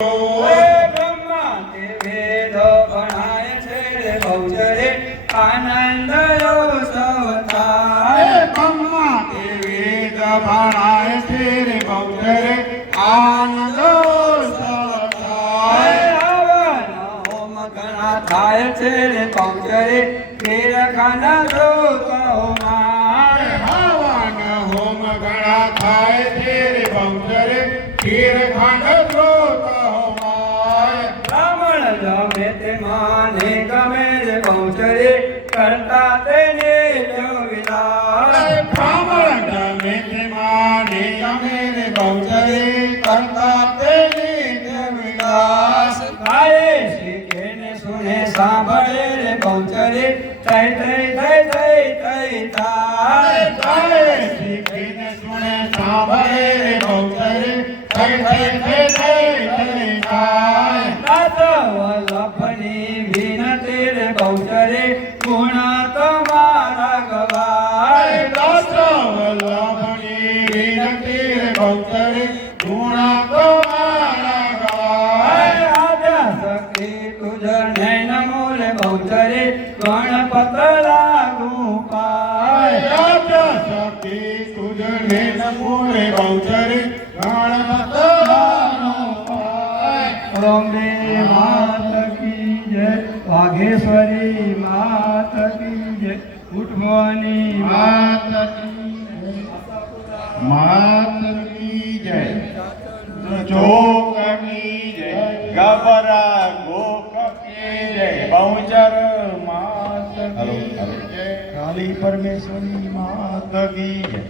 બ્રહ્મા તે વેદ ભણાય છે રે બહુચરે આનંદ સવતાય બ્રહ્મા તે વેદ ભણાય છે રે બહુચરે આનંદ સવતાય હવન હોમ ઘણા થાય છે રે બહુચરે ખેર ખાંડ ધ્રુપમાર હવન હોમ ઘણા થાય છે રે બહુચરે ખીરખંડ ધ્રુપમાય બ્રાહ્મણ જમે તે માને ગમે રે બહુચરે કરતા તેને વિલાસ બ્રાહ્મણ ગમે તે માને ગમે રે બહુચરે કરતા તેની વિલાસ ગાય શીખે ને સુને સાંભળે રે બહુચરે થઈ થઈ થઈ થઈ થઈ થાય ગાય શીખીને સુણે સાંભળે રે બહુચરે થઈ થઈ થઈ થઈ થઈ થાય નાથ વલ્લભની વિનતી રે બહુચરે ગુણ તમારા ગવાય દાસ વલ્લભની વિનતી રે બહુચરે ગુણ તમારા ગવાય આદ્યા શક્તિ તુજ નૈન મૂલ બહુચરે ગણપત લાગુ પાય શક્તિ તુજને નમોને બહુચરે ગણપત બોમ્બે માત કી જય વાઘેશ્વરી માત કી જય ઉઠવાની માત કી જય ચોકની જય ગબરા ગોક કી જય બહુચર માત કી જય કાલી પરમેશ્વરી માત કી જય